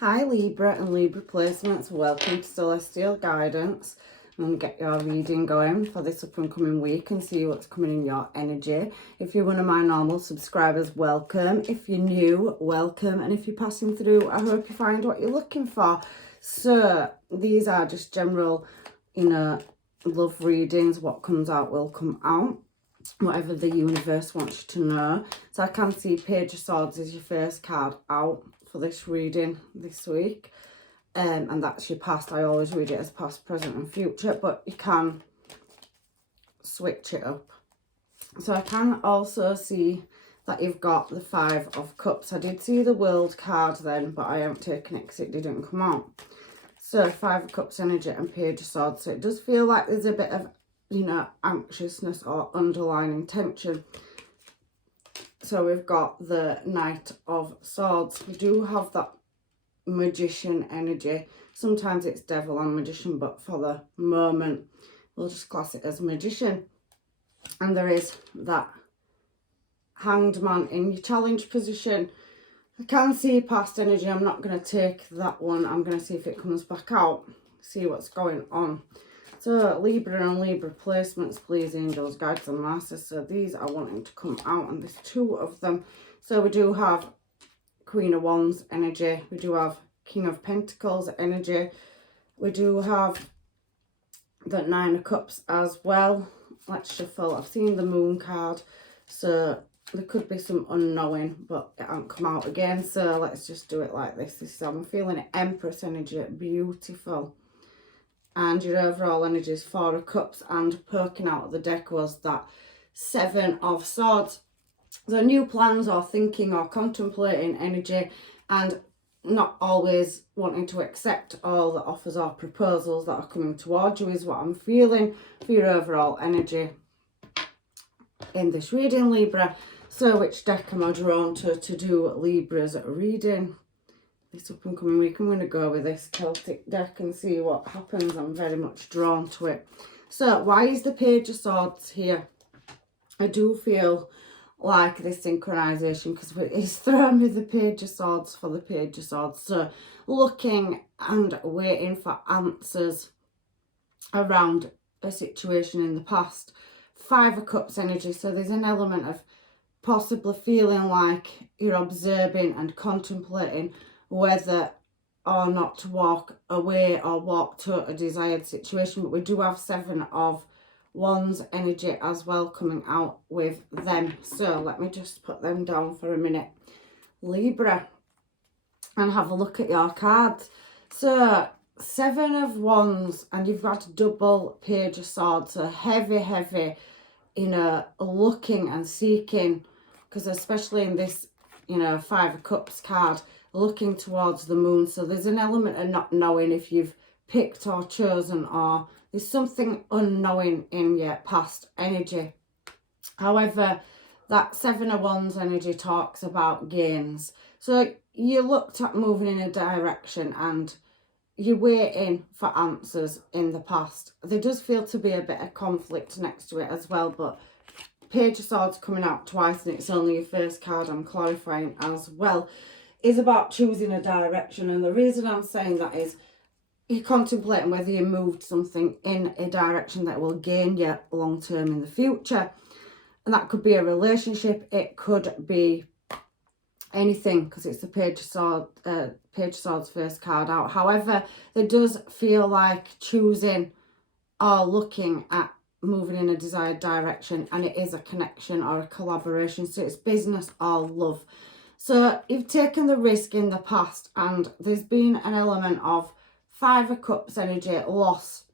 Hi Libra and Libra placements, welcome to Celestial Guidance. I'm going to get your reading going for this up and coming week and see what's coming in your energy. If you're one of my normal subscribers, welcome. If you're new, welcome. And if you're passing through, I hope you find what you're looking for. So these are just general, love readings. What comes out will come out. Whatever the universe wants you to know. So I can see Page of Swords is your first card out for this reading this week, and that's your past. I always read it as past, present and future, but you can switch it up. So I can also see that you've got the Five of Cups. I did see the World card then, but I haven't taken it because it didn't come out. So Five of Cups energy and Page of Swords. So it does feel like there's a bit of anxiousness or underlying tension. So we've got the Knight of Swords. We do have that Magician energy. Sometimes it's Devil and Magician, but for the moment we'll just class it as Magician. And there is that Hanged Man in your challenge position. I can see past energy. I'm not going to take that one. I'm going to see if it comes back out, see what's going on. So Libra and Libra placements, please, angels, guides and masters. So these are wanting to come out, and there's two of them. So we do have Queen of Wands energy. We do have King of Pentacles energy. We do have the Nine of Cups as well. Let's shuffle. I've seen the Moon card. So there could be some unknowing, but it hasn't come out again. So let's just do it like this. This is how I'm feeling it. Empress energy. Beautiful. And your overall energy is Four of Cups, and poking out of the deck was that Seven of Swords. So new plans or thinking or contemplating energy, and not always wanting to accept all the offers or proposals that are coming towards you is what I'm feeling for your overall energy in this reading, Libra. So which deck am I drawn to do Libra's reading this up and coming week? I'm going to go with this Celtic deck and see what happens. I'm very much drawn to it. So why is the Page of Swords here? I do feel like this synchronization, because it's thrown me the Page of Swords for the Page of Swords. So looking and waiting for answers around a situation in the past. Five of Cups energy. So there's an element of possibly feeling like you're observing and contemplating whether or not to walk away or walk to a desired situation. But we do have Seven of Wands energy as well coming out with them. So let me just put them down for a minute, Libra, and have a look at your cards. So Seven of Wands, and you've got double Page of Swords. So heavy, looking and seeking, because especially in this, Five of Cups card, looking towards the moon. So there's an element of not knowing if you've picked or chosen, or there's something unknowing in your past energy. However, that Seven of Wands energy talks about gains. So you looked at moving in a direction and you're waiting for answers in the past. There does feel to be a bit of conflict next to it as well, but Page of Swords coming out twice and it's only your first card, I'm clarifying as well, is about choosing a direction. And the reason I'm saying that is you're contemplating whether you moved something in a direction that will gain you long term in the future. And that could be a relationship, it could be anything, because it's the Page of Swords first card out. However, there does feel like choosing or looking at moving in a desired direction, and it is a connection or a collaboration. So it's business or love. So you've taken the risk in the past, and there's been an element of Five of Cups energy, loss,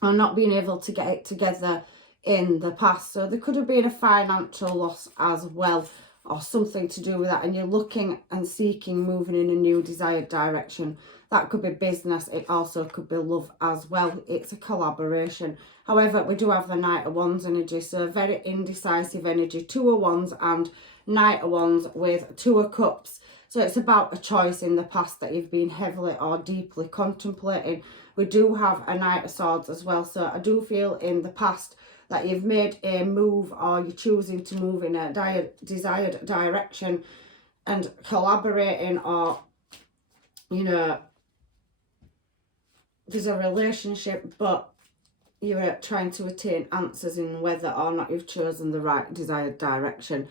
or not being able to get it together in the past. So there could have been a financial loss as well, or something to do with that, and you're looking and seeking moving in a new desired direction. That could be business, it also could be love as well. It's a collaboration. However, we do have the Knight of Wands energy, so very indecisive energy. Two of Wands and Knight of Wands with Two of Cups. So it's about a choice in the past that you've been heavily or deeply contemplating. We do have a Knight of Swords as well. So I do feel in the past that you've made a move, or you're choosing to move in a desired direction, and collaborating or you know, there's a relationship, but you're trying to attain answers in whether or not you've chosen the right desired direction.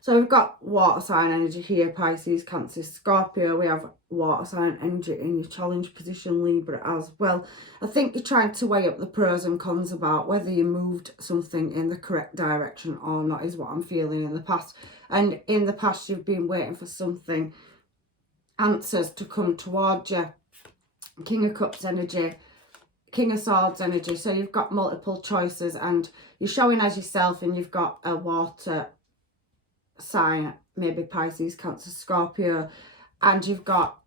So we've got water sign energy here, Pisces, Cancer, Scorpio. We have water sign energy in your challenge position, Libra, as well. I think you're trying to weigh up the pros and cons about whether you moved something in the correct direction or not, is what I'm feeling in the past. And in the past, you've been waiting for something, answers to come towards you. King of Cups energy, King of Swords energy. So you've got multiple choices and you're showing as yourself, and you've got a water sign, maybe Pisces, Cancer, Scorpio, and you've got,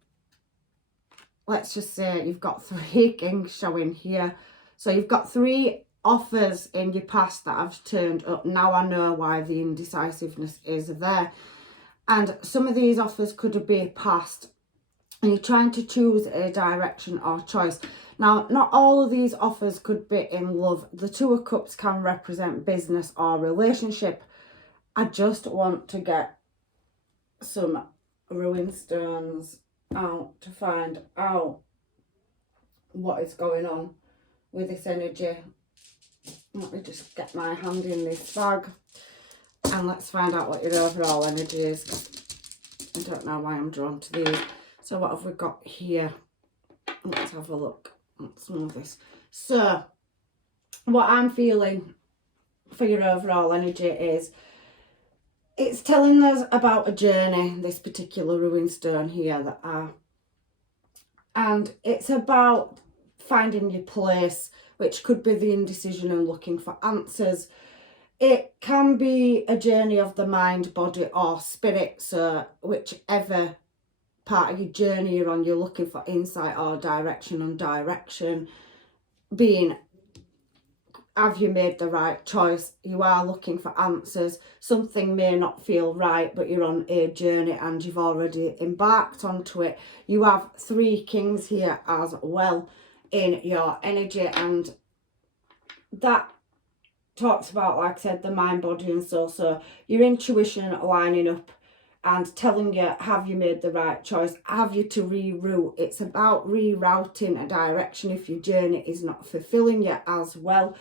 let's just say you've got 3 kings showing here. So you've got 3 offers in your past that have turned up. Now I know why the indecisiveness is there. And some of these offers could be past, and you're trying to choose a direction or choice. Now, not all of these offers could be in love. The 2 of Cups can represent business or relationship. I just want to get some ruin stones out to find out what is going on with this energy. Let me just get my hand in this bag and let's find out what your overall energy is. I don't know why I'm drawn to these. So what have we got here? Let's have a look at some of this. So what I'm feeling for your overall energy is, it's telling us about a journey, this particular ruin stone here and it's about finding your place, which could be the indecision and looking for answers. It can be a journey of the mind, body or spirit. So whichever part of your journey you're on, you're looking for insight or direction, and direction being, have you made the right choice? You are looking for answers. Something may not feel right, but you're on a journey and you've already embarked onto it. You have 3 kings here as well in your energy, and that talks about, like I said, the mind, body and soul. So your intuition lining up and telling you, have you made the right choice? Have you to reroute? It's about rerouting a direction if your journey is not fulfilling you as well.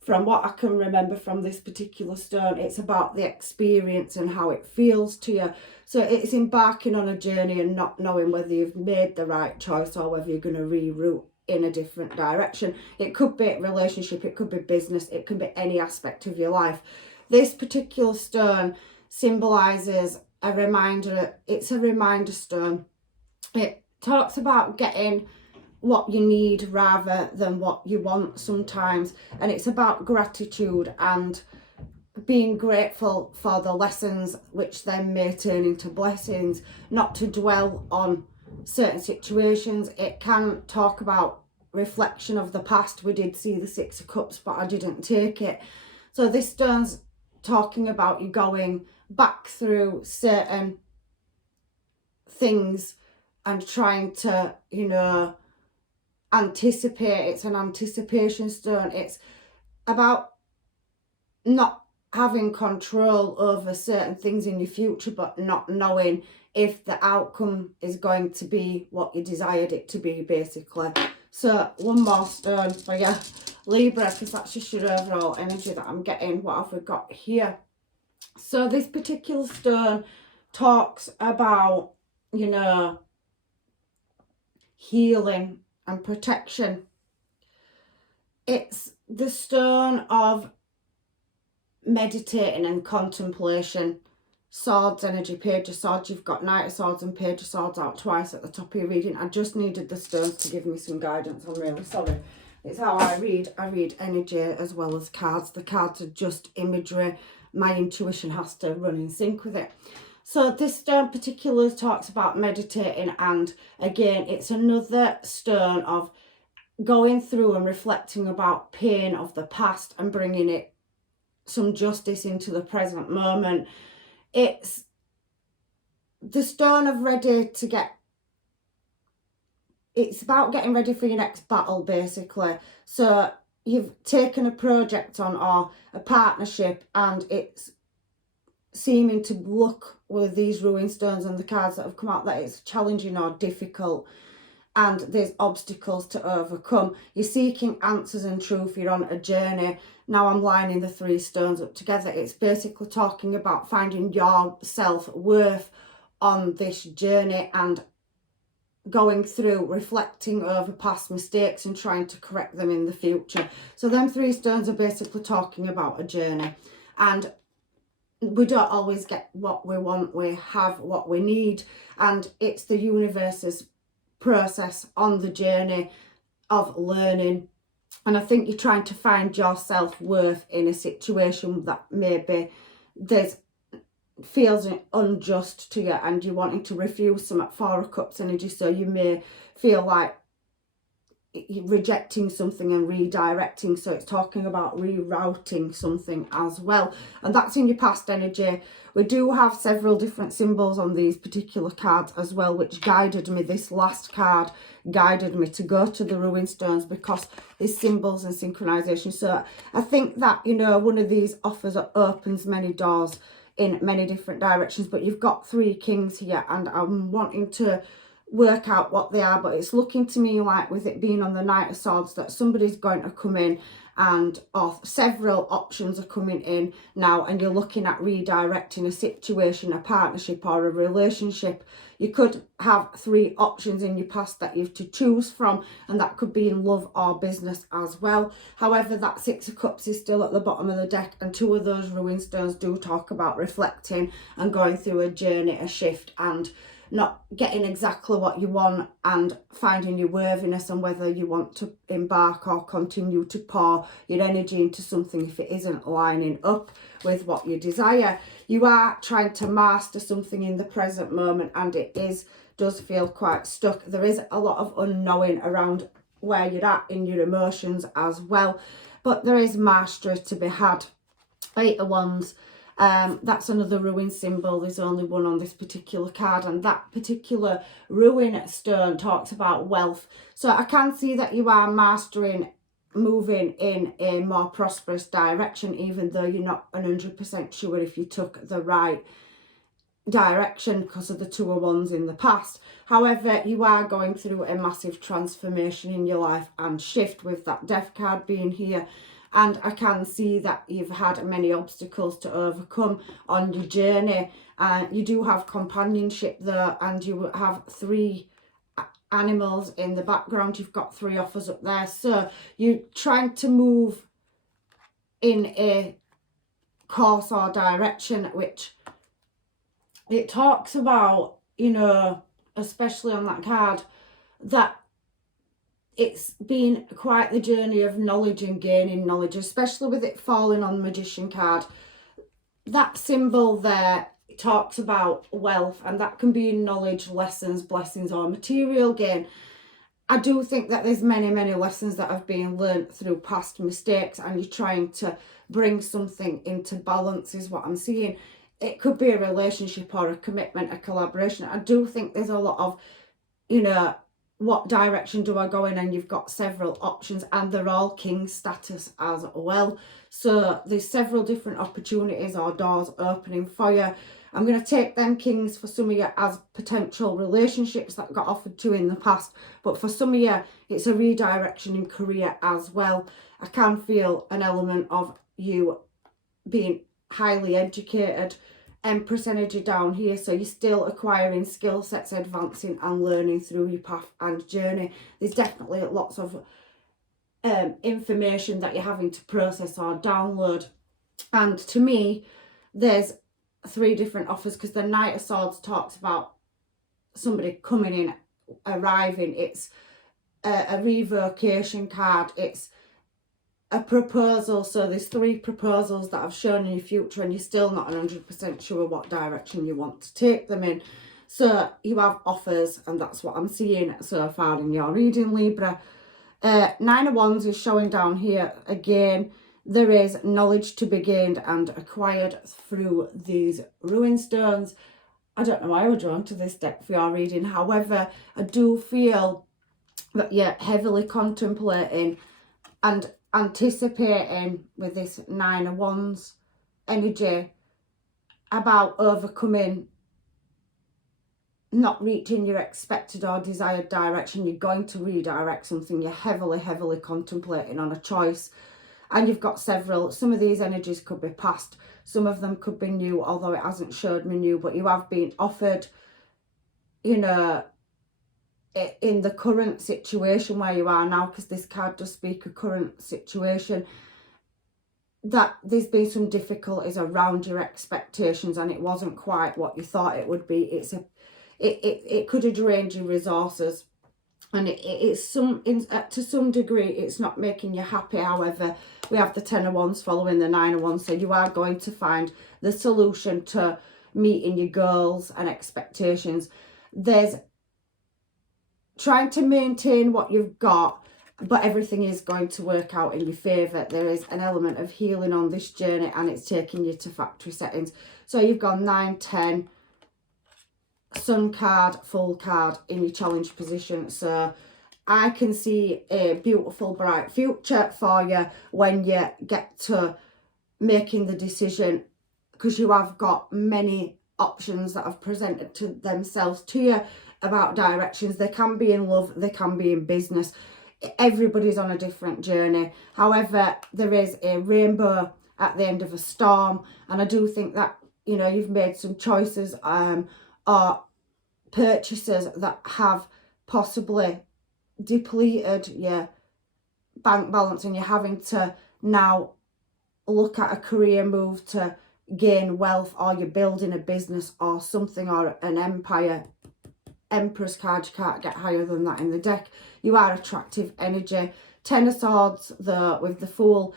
From what I can remember from this particular stone, it's about the experience and how it feels to you. So it's embarking on a journey and not knowing whether you've made the right choice or whether you're going to reroute in a different direction. It could be relationship, it could be business, it can be any aspect of your life. This particular stone symbolises a reminder. It's a reminder stone. It talks about getting what you need rather than what you want sometimes, and it's about gratitude and being grateful for the lessons, which then may turn into blessings. Not to dwell on certain situations. It can talk about reflection of the past. We did see the 6 of Cups, but I didn't take it. So this stone's talking about you going back through certain things and trying to, you know, anticipate. It's an anticipation stone. It's about not having control over certain things in your future, but not knowing if the outcome is going to be what you desired it to be, basically. So one more stone for you, Libra, because that's just your overall energy that I'm getting. What have we got here? So this particular stone talks about, you know, healing and protection. It's the stone of meditating and contemplation. Swords energy, Page of Swords. You've got Knight of Swords and Page of Swords out twice at the top of your reading. I just needed the stones to give me some guidance. I'm really sorry. It's how I read. I read energy as well as cards. The cards are just imagery. My intuition has to run in sync with it. So this stone particular talks about meditating, and again, it's another stone of going through and reflecting about pain of the past and bringing it some justice into the present moment. It's the stone of ready to get, it's about getting ready for your next battle, basically. So you've taken a project on or a partnership, and it's seeming to look with these ruin stones and the cards that have come out that it's challenging or difficult, and there's obstacles to overcome. You're seeking answers and truth. You're on a journey. Now I'm lining the 3 stones up together. It's basically talking about finding your self-worth on this journey and going through, reflecting over past mistakes and trying to correct them in the future. So them 3 stones are basically talking about a journey, and we don't always get what we want. We have what we need, and it's the universe's process on the journey of learning. And I think you're trying to find your self-worth in a situation that maybe feels unjust to you, and you're wanting to refuse some at 4 of Cups energy. So you may feel like you're rejecting something and redirecting. So it's talking about rerouting something as well, and that's in your past energy. We do have several different symbols on these particular cards as well, which guided me. This last card guided me to go to the ruin stones because there's symbols and synchronization. So I think that, you know, one of these offers opens many doors in many different directions. But you've got 3 kings here, and I'm wanting to work out what they are, but it's looking to me like, with it being on the Knight of Swords, that somebody's going to come in, and or several options are coming in now, and you're looking at redirecting a situation, a partnership or a relationship. You could have 3 options in your past that you've to choose from, and that could be in love or business as well. However, that 6 of Cups is still at the bottom of the deck, and 2 of those ruin stones do talk about reflecting and going through a journey, a shift, and not getting exactly what you want, and finding your worthiness on whether you want to embark or continue to pour your energy into something if it isn't lining up with what you desire. You are trying to master something in the present moment, and it does feel quite stuck. There is a lot of unknowing around where you're at in your emotions as well, but there is mastery to be had. 8 of Wands. That's another ruin symbol. There's only one on this particular card, and that particular ruin stone talks about wealth. So I can see that you are mastering moving in a more prosperous direction, even though you're not 100% sure if you took the right direction because of the 2 of Wands in the past. However, you are going through a massive transformation in your life and shift, with that Death card being here. And I can see that you've had many obstacles to overcome on your journey. You do have companionship there, and you have 3 animals in the background. You've got 3 offers up there. So you're trying to move in a course or direction, which it talks about, you know, especially on that card, that it's been quite the journey of knowledge and gaining knowledge, especially with it falling on the Magician card. That symbol there talks about wealth, and that can be in knowledge, lessons, blessings or material gain. I do think that there's many lessons that have been learnt through past mistakes, and you're trying to bring something into balance is what I'm seeing. It could be a relationship or a commitment, a collaboration. I do think there's a lot of, you know, what direction do I go in? And you've got several options, and they're all king status as well. So there's several different opportunities or doors opening for you. I'm going to take them kings for some of you as potential relationships that got offered to in the past. But for some of you, it's a redirection in career as well. I can feel an element of you being highly educated. Empress energy down here, so you're still acquiring skill sets, advancing and learning through your path and journey. There's definitely lots of information that you're having to process or download, and to me there's 3 different offers, because the Knight of Swords talks about somebody coming in, arriving. It's a revocation card, it's a proposal. So there's 3 proposals that I've shown in your future, and you're still not 100% sure what direction you want to take them in. So you have offers, and that's what I'm seeing so far in your reading, Libra. 9 of Wands is showing down here again. There is knowledge to be gained and acquired through these ruin stones. I don't know why I was drawn to this deck for your reading. However, I do feel that you're heavily contemplating and anticipating with this 9 of Wands energy about overcoming not reaching your expected or desired direction. You're going to redirect something. You're heavily contemplating on a choice, and you've got several. Some of these energies could be past, some of them could be new, although it hasn't showed me new, but you have been offered, you know, in the current situation where you are now, because this card does speak a current situation, that there's been some difficulties around your expectations and it wasn't quite what you thought it would be. It could have drained your resources, and it's to some degree it's not making you happy. However, we have the 10 of Wands following the 9 of Wands, so you are going to find the solution to meeting your goals and expectations. There's trying to maintain what you've got, but everything is going to work out in your favour. There is an element of healing on this journey, and it's taking you to factory settings. So you've got 9, 10, Sun card, Full card in your challenge position. So I can see a beautiful, bright future for you when you get to making the decision, because you have got many options that have presented to themselves to you about directions. They can be in love, they can be in business. Everybody's on a different journey. However, there is a rainbow at the end of a storm, and I do think that, you know, you've made some choices or purchases that have possibly depleted your bank balance, and you're having to now look at a career move to gain wealth, or you're building a business or something, or an empire. Empress card, you can't get higher than that in the deck. You are attractive energy. 10 of Swords with the Fool.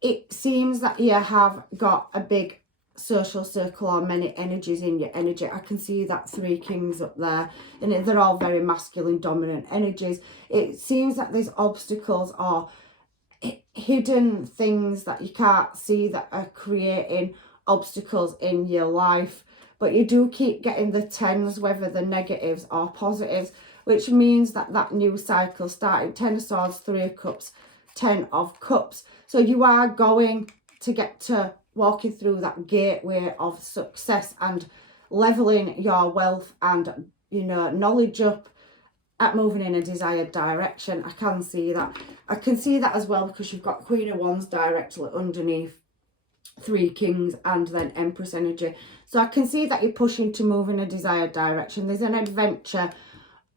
It seems that you have got a big social circle or many energies in your energy. I can see that 3 Kings up there, and they're all very masculine dominant energies. It seems that there's obstacles or hidden things that you can't see that are creating obstacles in your life, but you do keep getting the 10s, whether the negatives or positives, which means that that new cycle starting. 10 of Swords, 3 of Cups, 10 of Cups. So you are going to get to walking through that gateway of success and leveling your wealth and, you know, knowledge up at moving in a desired direction. I can see that. I can see that as well because you've got Queen of Wands directly underneath 3 Kings and then Empress energy. So I can see that you're pushing to move in a desired direction. There's an adventure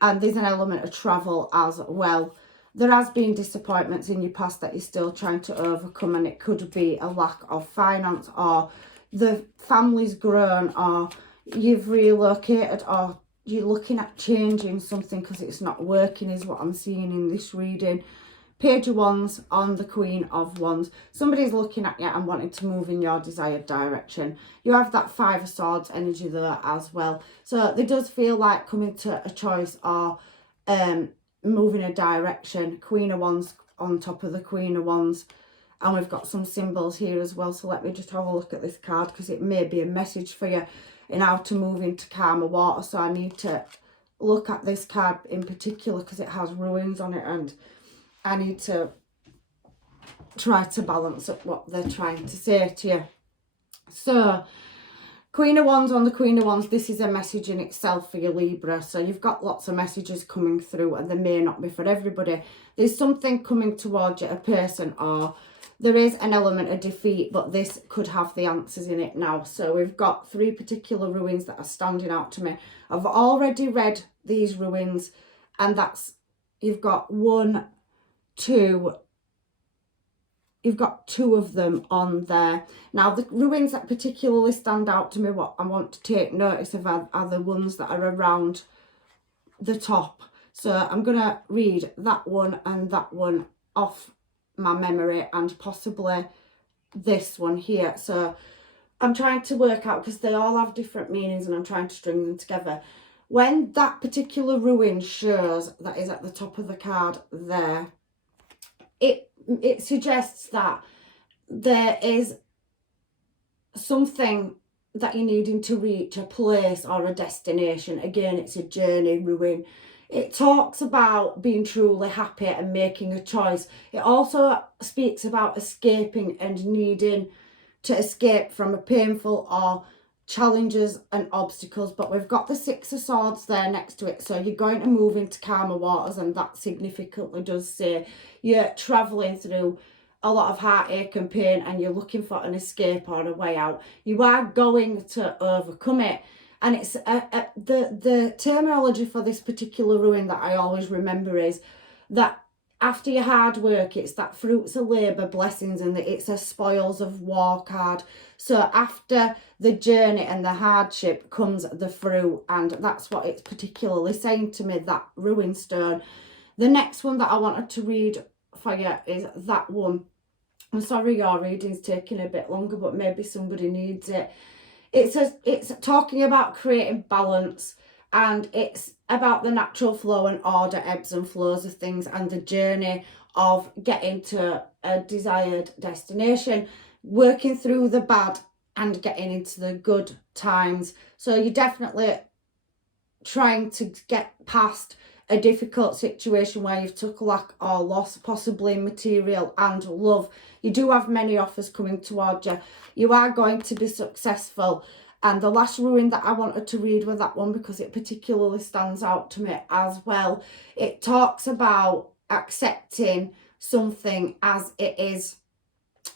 and there's an element of travel as well. There has been disappointments in your past that you're still trying to overcome, and it could be a lack of finance, or the family's grown, or you've relocated, or you're looking at changing something because it's not working, is what I'm seeing in this reading. Page of Wands on the Queen of Wands. Somebody's looking at you and wanting to move in your desired direction. You have that 5 of Swords energy there as well. So there does feel like coming to a choice or moving a direction. Queen of Wands on top of the Queen of Wands. And we've got some symbols here as well. So let me just have a look at this card, because it may be a message for you in how to move into calmer water. So I need to look at this card in particular because it has ruins on it, and I need to try to balance up what they're trying to say to you. So, Queen of Wands on the Queen of Wands, this is a message in itself for your Libra. So you've got lots of messages coming through, and they may not be for everybody. There's something coming towards you, a person, or there is an element of defeat, but this could have the answers in it now. So we've got 3 particular ruins that are standing out to me. I've already read these ruins, and that's, you've got 1, 2, you've got 2 of them on there. Now the ruins that particularly stand out to me, what I want to take notice of are the ones that are around the top. So I'm going to read that one and that one off my memory, and possibly this one here. So I'm trying to work out, because they all have different meanings, and I'm trying to string them together. When that particular ruin shows, that is at the top of the card there, it suggests that there is something that you're needing to reach, a place or a destination. Again, it's a journey ruin. It talks about being truly happy and making a choice. It also speaks about escaping and needing to escape from a painful or challenges and obstacles, but we've got the Six of Swords there next to it, so you're going to move into calmer waters, and that significantly does say you're traveling through a lot of heartache and pain, and you're looking for an escape or a way out. You are going to overcome it. And it's the terminology for this particular ruin that I always remember is that after your hard work, it's that fruits of labour, blessings, and it's a spoils of war card. So after the journey and the hardship comes the fruit, and that's what it's particularly saying to me, that ruin stone. The next one that I wanted to read for you is that one. I'm sorry your reading's taking a bit longer, but maybe somebody needs it. It's talking about creating balance, and it's about the natural flow and order, ebbs and flows of things, and the journey of getting to a desired destination, working through the bad and getting into the good times. So you're definitely trying to get past a difficult situation where you've took lack or loss, possibly material and love. You do have many offers coming towards you. You are going to be successful. And the last ruin that I wanted to read was that one because it particularly stands out to me as well. It talks about accepting something as it is.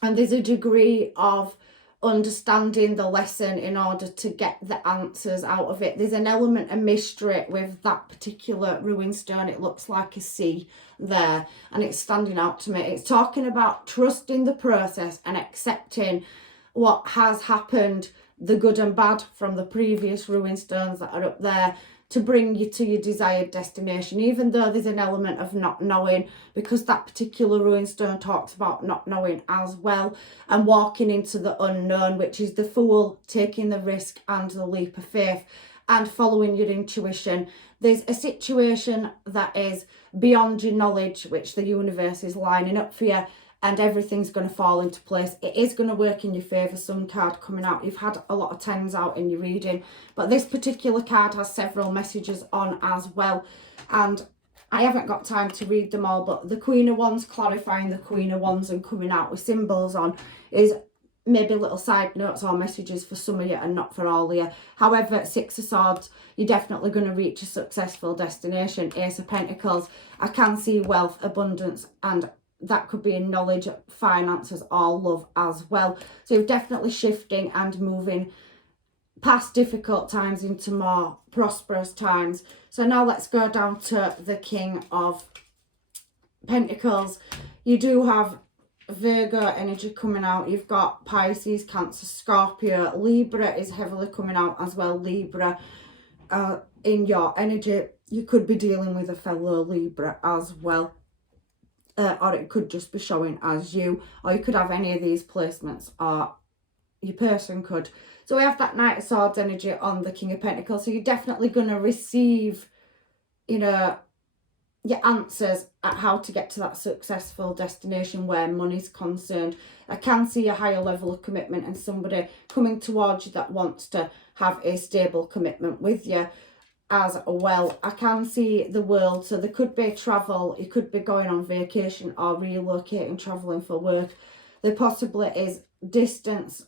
And there's a degree of understanding the lesson in order to get the answers out of it. There's an element of mystery with that particular ruin stone. It looks like a sea there, and it's standing out to me. It's talking about trusting the process and accepting what has happened, the good and bad from the previous ruin stones that are up there, to bring you to your desired destination, even though there's an element of not knowing, because that particular ruin stone talks about not knowing as well, and walking into the unknown, which is the Fool, taking the risk and the leap of faith and following your intuition. There's a situation that is beyond your knowledge, which the universe is lining up for you, and everything's going to fall into place. It is going to work in your favour. Some card coming out. You've had a lot of tens out in your reading, but this particular card has several messages on as well. And I haven't got time to read them all, but the Queen of Wands, clarifying the Queen of Wands and coming out with symbols on, is maybe little side notes or messages for some of you and not for all of you. However, Six of Swords, you're definitely going to reach a successful destination. Ace of Pentacles, I can see wealth, abundance, and that could be in knowledge, finances, or love as well. So you're definitely shifting and moving past difficult times into more prosperous times. So now let's go down to the King of Pentacles. You do have Virgo energy coming out. You've got Pisces, Cancer, Scorpio. Libra is heavily coming out as well. Libra, in your energy, you could be dealing with a fellow Libra as well. Or it could just be showing as you, or you could have any of these placements, or your person could. So we have that Knight of Swords energy on the King of Pentacles. So you're definitely going to receive, you know, your answers at how to get to that successful destination where money's concerned. I can see a higher level of commitment and somebody coming towards you that wants to have a stable commitment with you as well. I can see the world, so there could be travel. You could be going on vacation or relocating, traveling for work. There possibly is distance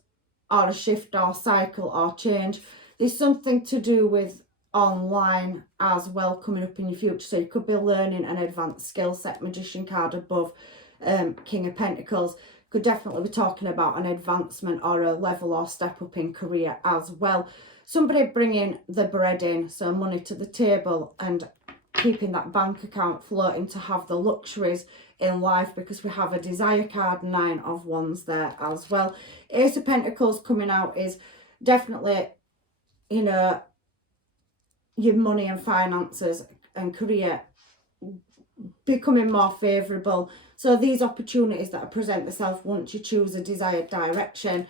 or a shift or cycle or change. There's something to do with online as well coming up in your future, so you could be learning an advanced skill set. Magician card above King of Pentacles could definitely be talking about an advancement or a level or step up in career as well. Somebody bringing the bread in, so money to the table, and keeping that bank account floating to have the luxuries in life, because we have a desire card, 9 of Wands there as well. Ace of Pentacles coming out is definitely, you know, your money and finances and career becoming more favourable. So these opportunities that present themselves once you choose a desired direction,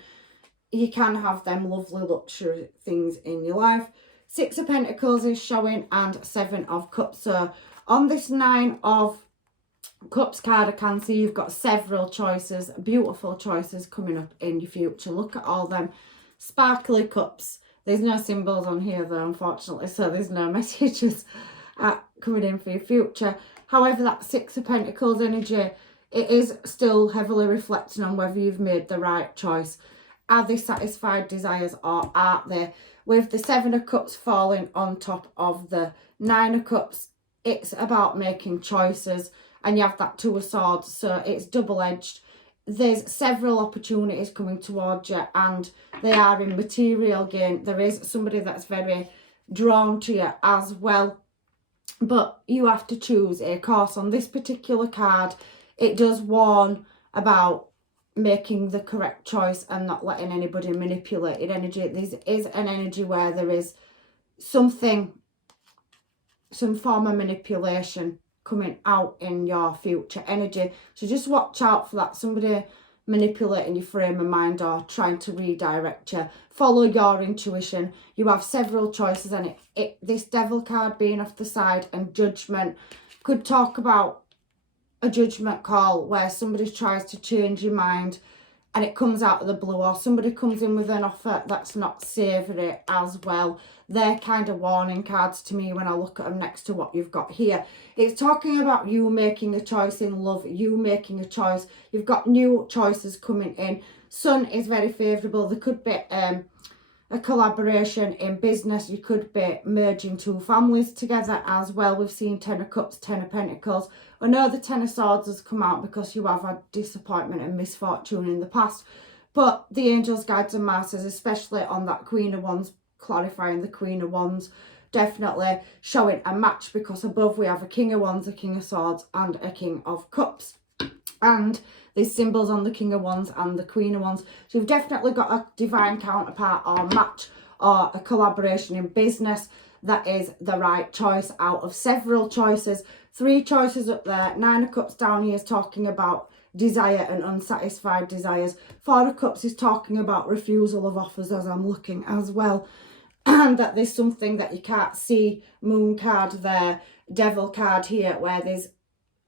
you can have them lovely luxury things in your life. 6 of Pentacles is showing, and 7 of Cups. So on this 9 of Cups card, I can see you've got several choices, beautiful choices coming up in your future. Look at all them sparkly cups. There's no symbols on here though, unfortunately, so there's no messages coming in for your future. However, that 6 of Pentacles energy, it is still heavily reflecting on whether you've made the right choice. Are they satisfied desires or aren't they? With the Seven of Cups falling on top of the Nine of Cups, it's about making choices, and you have that Two of Swords, so it's double-edged. There's several opportunities coming towards you, and they are in material gain. There is somebody that's very drawn to you as well, but you have to choose a course. On this particular card, it does warn about making the correct choice and not letting anybody manipulate your energy. This is an energy where there is something, some form of manipulation coming out in your future energy. So just watch out for that. Somebody manipulating your frame of mind or trying to redirect you. Follow your intuition. You have several choices, and this Devil card being off the side and Judgment could talk about a judgment call where somebody tries to change your mind and it comes out of the blue, or somebody comes in with an offer that's not savoury as well. They're kind of warning cards to me when I look at them next to what you've got here. It's talking about you making a choice in love, you making a choice. You've got new choices coming in. Sun is very favourable. There could be a collaboration in business. You could be merging two families together as well. We've seen Ten of Cups, Ten of Pentacles. I know the Ten of Swords has come out because you have had disappointment and misfortune in the past, but the angels, guides and masters, especially on that Queen of Wands, clarifying the Queen of Wands, definitely showing a match, because above we have a King of Wands, a King of Swords and a King of Cups. And there's symbols on the King of Wands and the Queen of Wands. So you've definitely got a divine counterpart or match or a collaboration in business that is the right choice out of several choices. 3 choices up there. 9 of Cups down here is talking about desire and unsatisfied desires. 4 of Cups is talking about refusal of offers, as I'm looking as well. And that there's something that you can't see. Moon card there. Devil card here, where there's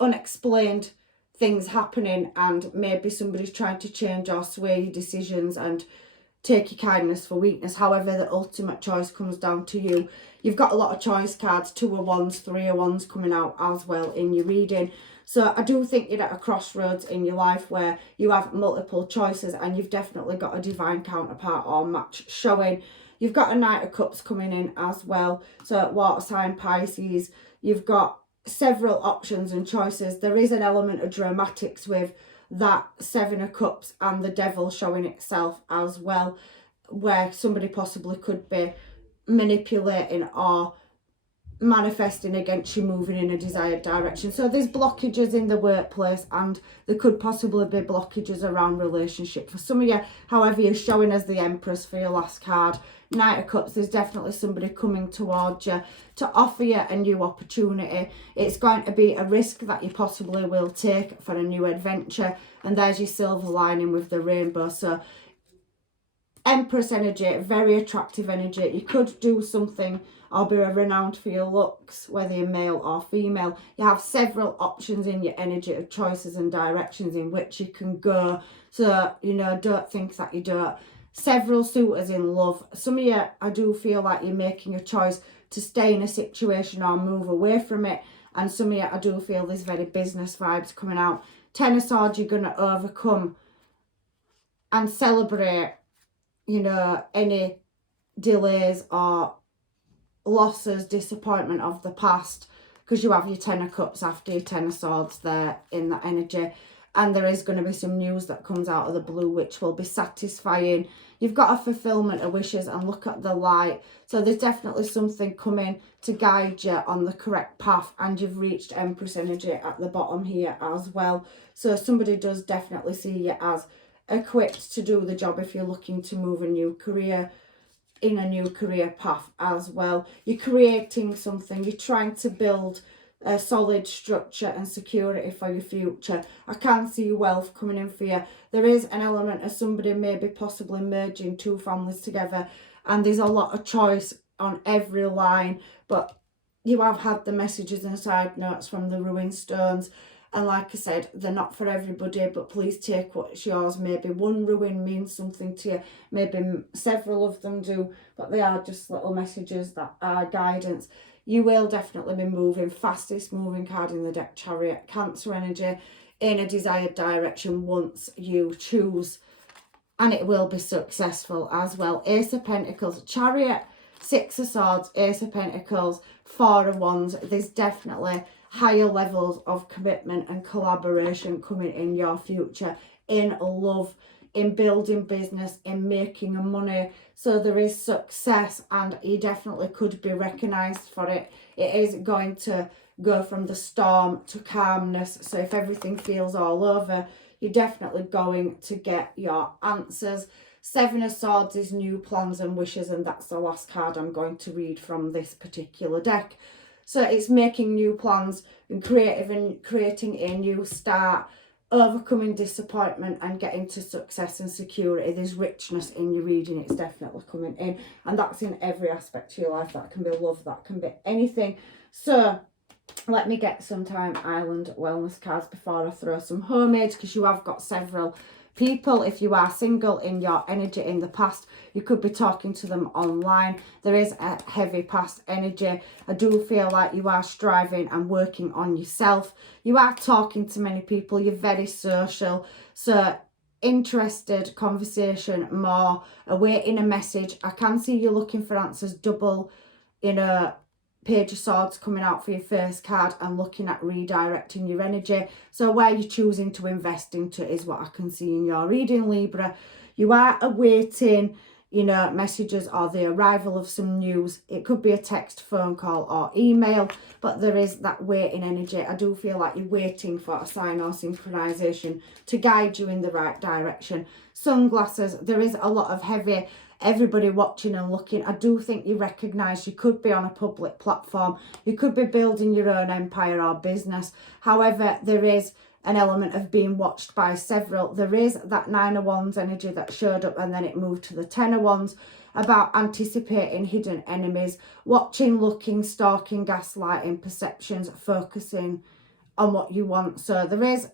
unexplained things happening, and maybe somebody's trying to change or sway your decisions and take your kindness for weakness. However, the ultimate choice comes down to you. You've got a lot of choice cards, 2 of Wands, 3 of Wands coming out as well in your reading. So I do think you're at a crossroads in your life where you have multiple choices, and you've definitely got a divine counterpart or match showing. You've got a Knight of Cups coming in as well. So water sign Pisces, you've got several options and choices. There is an element of dramatics with that 7 of Cups and the Devil showing itself as well, where somebody possibly could be manipulating or manifesting against you moving in a desired direction. So there's blockages in the workplace, and there could possibly be blockages around relationship for some of you. However, you're showing as the Empress for your last card. Knight of Cups, there's definitely somebody coming towards you to offer you a new opportunity. It's going to be a risk that you possibly will take for a new adventure, and there's your silver lining with the rainbow. So Empress energy, very attractive energy. You could do something or be renowned for your looks, whether you're male or female. You have several options in your energy of choices and directions in which you can go. So, you know, don't think that you don't. Several suitors in love. Some of you, I do feel like you're making a choice to stay in a situation or move away from it. And some of you, I do feel there's very business vibes coming out. 10 of Swords, you're going to overcome and celebrate, you know, any delays or losses, disappointment of the past, because you have your 10 of Cups after your 10 of Swords there in that energy. And there is going to be some news that comes out of the blue which will be satisfying. You've got a fulfillment of wishes, and look at the light. So there's definitely something coming to guide you on the correct path, and you've reached Empress energy at the bottom here as well. So somebody does definitely see you as equipped to do the job if you're looking to move a new career, in a new career path as well. You're creating something, you're trying to build a solid structure and security for your future. I can see wealth coming in for you. There is an element of somebody maybe possibly merging 2 families together, and there's a lot of choice on every line, but you have had the messages and side notes from the ruined stones. And like I said, they're not for everybody, but please take what's yours. Maybe one ruin means something to you. Maybe several of them do, but they are just little messages that are guidance. You will definitely be moving. Fastest moving card in the deck, Chariot. Cancer energy in a desired direction once you choose and it will be successful as well. Ace of Pentacles, Chariot, Six of Swords, Ace of Pentacles, Four of Wands. There's definitely higher levels of commitment and collaboration coming in your future, in love, in building business, in making money. So there is success, and you definitely could be recognized for it. It is going to go from the storm to calmness. So if everything feels all over, you're definitely going to get your answers. Seven of Swords is new plans and wishes, and that's the last card I'm going to read from this particular deck. So it's making new plans and creating a new start, overcoming disappointment and getting to success and security. There's richness in your reading. It's definitely coming in, and that's in every aspect of your life. That can be love, that can be anything. So let me get some Time Island wellness cards before I throw some homage, because you have got several people. If you are single in your energy in the past, you could be talking to them online. There is a heavy past energy. I do feel like you are striving and working on yourself. You are talking to many people. You're very social. So interested, conversation more, awaiting a message. I can see you looking for answers, double, Page of Swords coming out for your first card, and looking at redirecting your energy. So where you're choosing to invest into is what I can see in your reading, Libra. You are awaiting, messages or the arrival of some news. It could be a text, phone call or email, but there is that waiting energy. I do feel like you're waiting for a sign or synchronization to guide you in the right direction. Sunglasses, there is a lot of heavy, everybody watching and looking. I do think you recognise you could be on a public platform. You could be building your own empire or business. However, there is an element of being watched by several. There is that Nine of Wands energy that showed up, and then it moved to the Ten of Wands, about anticipating hidden enemies, watching, looking, stalking, gaslighting, perceptions, focusing on what you want. So there is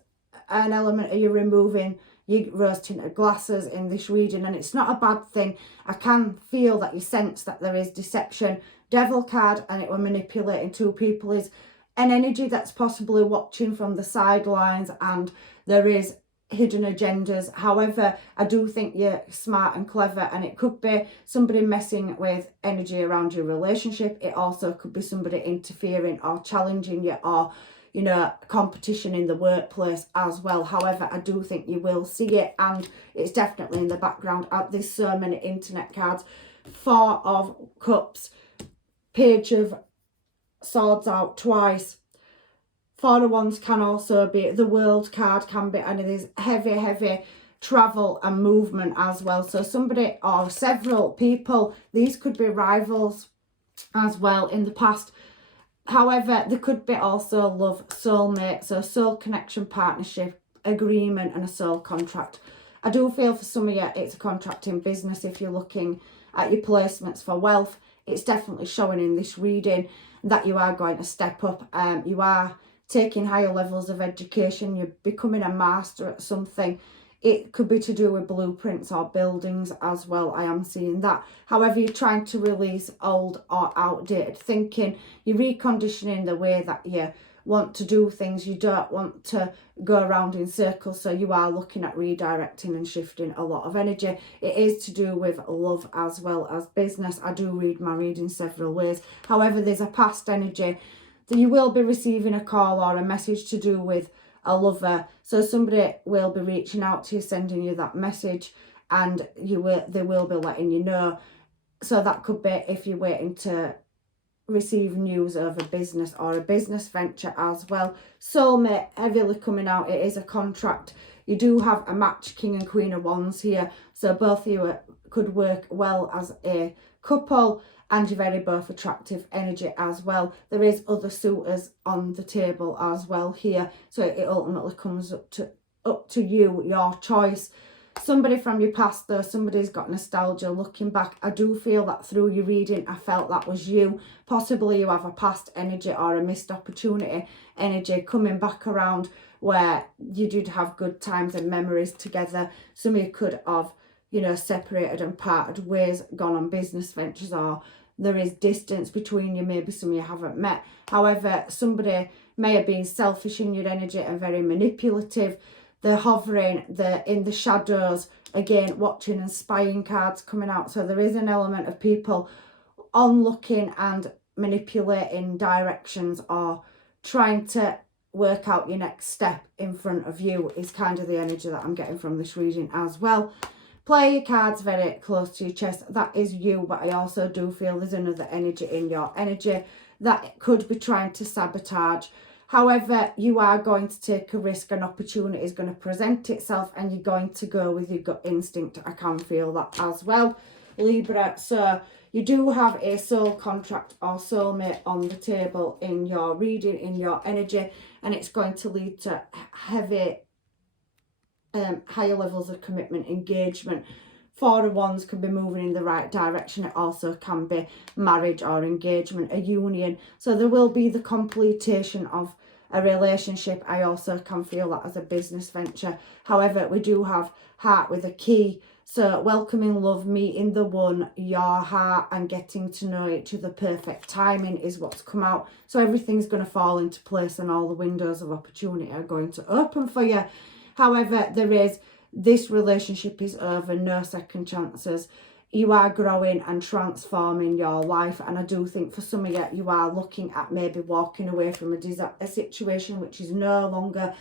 an element of you removing your rose tinted glasses in this reading, and it's not a bad thing. I can feel that you sense that there is deception. Devil card, and it will manipulating two people, is an energy that's possibly watching from the sidelines, and there is hidden agendas. However, I do think you're smart and clever, and it could be somebody messing with energy around your relationship. It also could be somebody interfering or challenging you, or competition in the workplace as well. However, I do think you will see it, and it's definitely in the background. There's so many internet cards. Four of Cups, Page of Swords out twice. Four of Wands can also be, the World card can be, and there's heavy travel and movement as well. So somebody or several people, these could be rivals as well in the past. However, there could be also love, soulmate, so soul connection, partnership, agreement, and a soul contract. I do feel for some of you it's a contract in business. If you're looking at your placements for wealth, it's definitely showing in this reading that you are going to step up. You are taking higher levels of education. You're becoming a master at something. It could be to do with blueprints or buildings as well. I am seeing that. However, you're trying to release old or outdated thinking. You're reconditioning the way that you want to do things. You don't want to go around in circles. So you are looking at redirecting and shifting a lot of energy. It is to do with love as well as business. I do read my reading several ways. However, there's a past energy that you will be receiving a call or a message to do with a lover. So somebody will be reaching out to you, sending you that message, and they will be letting you know. So that could be if you're waiting to receive news of a business or a business venture as well. Soulmate heavily coming out. It is a contract. You do have a match, King and Queen of Wands here. So both of you could work well as a couple, and you're very both attractive energy as well. There is other suitors on the table as well here. So it ultimately comes up to you, your choice. Somebody from your past though, somebody's got nostalgia looking back. I do feel that through your reading, I felt that was you. Possibly you have a past energy or a missed opportunity energy coming back around, where you did have good times and memories together. Some of you could have, separated and parted ways, gone on business ventures, or there is distance between you. Maybe some of you haven't met. However, somebody may have been selfish in your energy and very manipulative. They're hovering, they're in the shadows, Again, watching and spying cards coming out. So there is an element of people on looking and manipulating directions or trying to work out your next step in front of you is kind of the energy that I'm getting from this reading as well. Play your cards very close to your chest. That is you, but I also do feel there's another energy in your energy that could be trying to sabotage. However, you are going to take a risk. An opportunity is going to present itself and you're going to go with your gut instinct. I can feel that as well, Libra. So you do have a soul contract or soulmate on the table in your reading, in your energy, and it's going to lead to heavy, higher levels of commitment, engagement. Four of Wands can be moving in the right direction. It also can be marriage or engagement, a union. So there will be the completion of a relationship. I also can feel that as a business venture. However, we do have heart with a key. So welcoming love, meeting the one, your heart, and getting to know each other. Perfect timing is what's come out. So everything's going to fall into place and all the windows of opportunity are going to open for you. However, this relationship is over, no second chances. You are growing and transforming your life. And I do think for some of you, you are looking at maybe walking away from a situation which is no longer,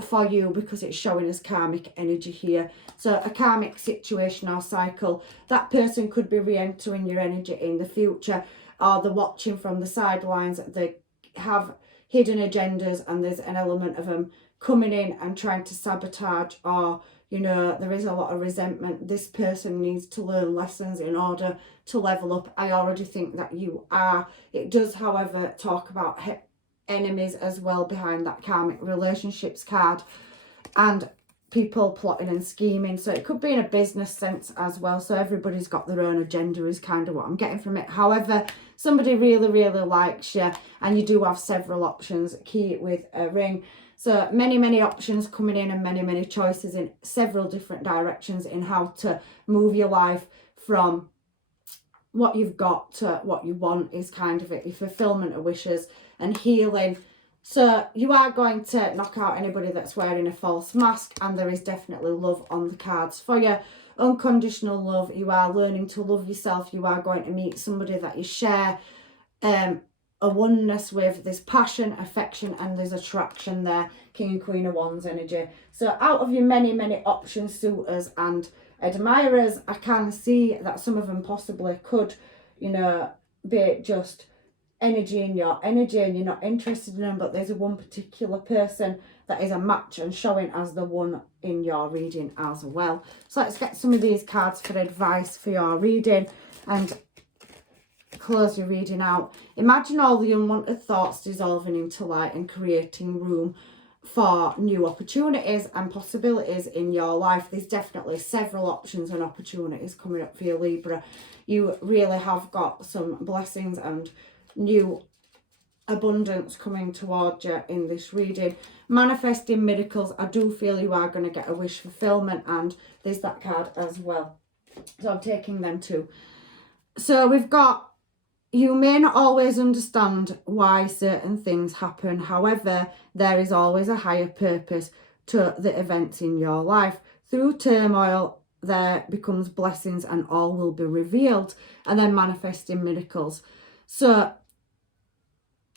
for you, because it's showing us karmic energy here. So a karmic situation or cycle, that person could be re-entering your energy in the future, or they're watching from the sidelines. They have hidden agendas and there's an element of them coming in and trying to sabotage, or there is a lot of resentment. This person needs to learn lessons in order to level up. I already think that you are. It does, however, talk about enemies as well behind that karmic relationships card, and people plotting and scheming. So it could be in a business sense as well. So everybody's got their own agenda is kind of what I'm getting from it. However, somebody really, really likes you and you do have several options. Key with a ring. So many, many options coming in and many, many choices in several different directions in how to move your life from what you've got to what you want is kind of it. Your fulfillment of wishes and healing. So you are going to knock out anybody that's wearing a false mask, and there is definitely love on the cards for you. Unconditional love. You are learning to love yourself. You are going to meet somebody that you share a oneness with. There's passion, affection, and there's attraction there. King and Queen of Wands energy. So out of your many, many options, suitors and admirers, I can see that some of them possibly could, be just energy in your energy and you're not interested in them, but there's one particular person that is a match and showing as the one in your reading as well. So let's get some of these cards for advice for your reading and close your reading out. Imagine all the unwanted thoughts dissolving into light and creating room for new opportunities and possibilities in your life. There's definitely several options and opportunities coming up for you, Libra. You really have got some blessings and new abundance coming towards you in this reading. Manifesting miracles. I do feel you are going to get a wish fulfillment, and there's that card as well. So I'm taking them too. So we've got, you may not always understand why certain things happen. However, there is always a higher purpose to the events in your life. Through turmoil, there becomes blessings and all will be revealed. And then manifesting miracles. So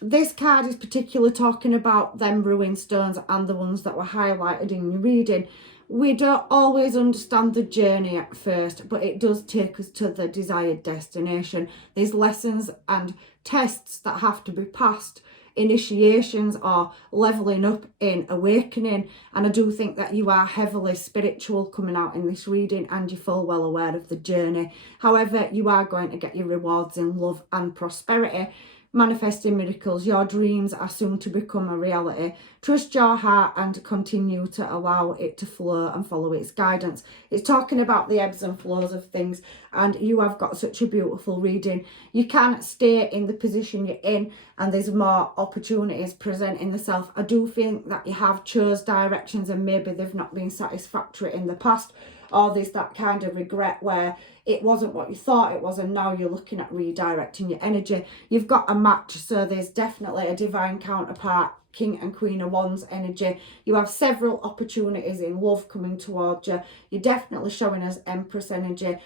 this card is particularly talking about them ruined stones and the ones that were highlighted in your reading. We don't always understand the journey at first, but it does take us to the desired destination. There's lessons and tests that have to be passed, initiations or leveling up in awakening. And I do think that you are heavily spiritual coming out in this reading, and you're full well aware of the journey. However, you are going to get your rewards in love and prosperity. Manifesting miracles. Your dreams are soon to become a reality. Trust your heart and continue to allow it to flow and follow its guidance. It's talking about the ebbs and flows of things, and you have got such a beautiful reading. You can stay in the position you're in and there's more opportunities presenting themselves. I do think that you have chose directions and maybe they've not been satisfactory in the past, or there's that kind of regret where it wasn't what you thought it was and now you're looking at redirecting your energy. You've got a match, so there's definitely a divine counterpart, King and Queen of Wands energy. You have several opportunities in love coming towards you. You're definitely showing us Empress energy.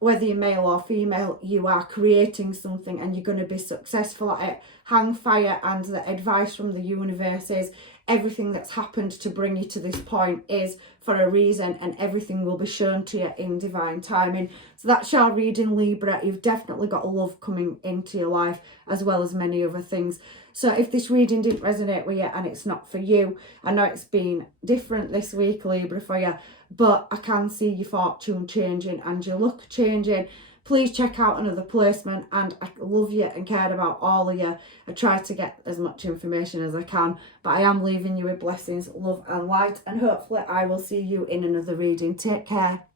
Whether you're male or female, you are creating something and you're going to be successful at it. Hang fire, and the advice from the universe is everything that's happened to bring you to this point is for a reason, and everything will be shown to you in divine timing. So that's your reading, Libra. You've definitely got love coming into your life as well as many other things. So if this reading didn't resonate with you and it's not for you, I know it's been different this week, Libra, for you, but I can see your fortune changing and your luck changing. Please check out another placement, and I love you and care about all of you. I try to get as much information as I can, but I am leaving you with blessings, love and light, and hopefully I will see you in another reading. Take care.